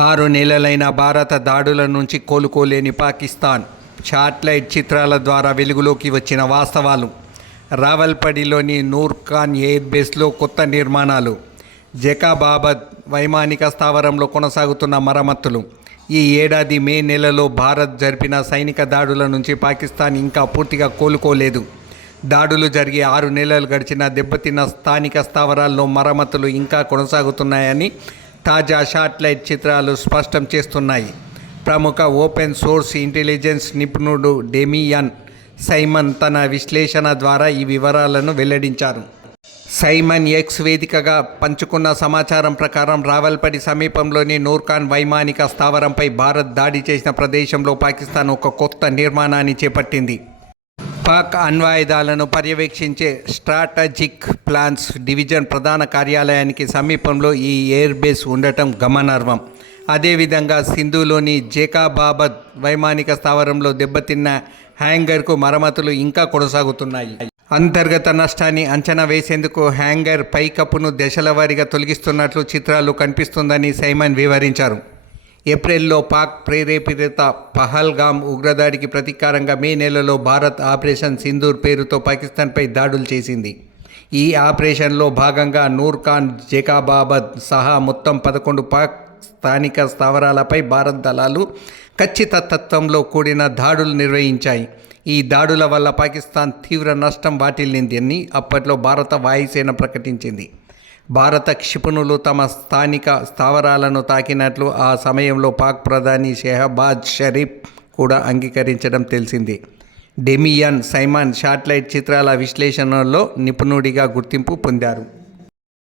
6 నెలలైన భారత దాడుల నుంచి కోలుకోలేని పాకిస్తాన్. శాటిలైట్ చిత్రాల ద్వారా వెలుగులోకి వచ్చిన వాస్తవాలు. రావల్పడిలోని నూర్ ఖాన్ ఎయిర్ బేస్లో కొత్త నిర్మాణాలు. జకాబాబాద్ వైమానిక స్థావరంలో కొనసాగుతున్న మరమ్మతులు. ఈ ఏడాది మే నెలలో భారత్ జరిపిన సైనిక దాడుల నుంచి పాకిస్తాన్ ఇంకా పూర్తిగా కోలుకోలేదు. దాడులు జరిగి 6 నెలలు గడిచిన దెబ్బతిన్న స్థానిక స్థావరాల్లో మరమ్మతులు ఇంకా కొనసాగుతున్నాయని తాజా శాటిలైట్ చిత్రాలు స్పష్టం చేస్తున్నాయి. ప్రముఖ ఓపెన్ సోర్స్ ఇంటెలిజెన్స్ నిపుణుడు డెమియన్ సైమన్ తన విశ్లేషణ ద్వారా ఈ వివరాలను వెల్లడించారు. సైమన్ ఎక్స్ వేదికగా పంచుకున్న సమాచారం ప్రకారం రావల్పడి సమీపంలోని నూర్ ఖాన్ వైమానిక స్థావరంపై భారత్ దాడి చేసిన ప్రదేశంలో పాకిస్తాన్ ఒక కొత్త నిర్మాణాన్ని చేపట్టింది. పాక్ అణ్వాయుధాలను పర్యవేక్షించే స్ట్రాటజిక్ ప్లాన్స్ డివిజన్ ప్రధాన కార్యాలయానికి సమీపంలో ఈ ఎయిర్ బేస్ ఉండటం గమనార్హం. అదేవిధంగా సింధులోని జేకాబాబాద్ వైమానిక స్థావరంలో దెబ్బతిన్న హ్యాంగర్కు మరమ్మతులు ఇంకా కొనసాగుతున్నాయి. అంతర్గత నష్టాన్ని అంచనా వేసేందుకు హ్యాంగర్ పైకప్పును దశల వారీగా తొలగిస్తున్నట్లు చిత్రాలు కనిపిస్తుందని సైమన్ వివరించారు. ఏప్రిల్లో పాక్ ప్రేరేపిత పహల్గామ్ ఉగ్రదాడికి ప్రతీకారంగా మే నెలలో భారత్ ఆపరేషన్ సింధూర్ పేరుతో పాకిస్తాన్పై దాడులు చేసింది. ఈ ఆపరేషన్లో భాగంగా నూర్ ఖాన్, జేకాబాబాద్ సహా మొత్తం 11 పాక్ స్థానిక స్థావరాలపై భారత్ దళాలు ఖచ్చితత్వంలో కూడిన దాడులు నిర్వహించాయి. ఈ దాడుల వల్ల పాకిస్తాన్ తీవ్ర నష్టం వాటిల్లిందని అప్పట్లో భారత వాయుసేన ప్రకటించింది. భారత క్షిపణులు తమ స్థానిక స్థావరాలను తాకినట్లు ఆ సమయంలో పాక్ ప్రధాని షెహబాజ్ షరీఫ్ కూడా అంగీకరించడం తెలిసిందే. డెమియన్ సైమన్ శాటిలైట్ చిత్రాల విశ్లేషణలో నిపుణుడిగా గుర్తింపు పొందారు.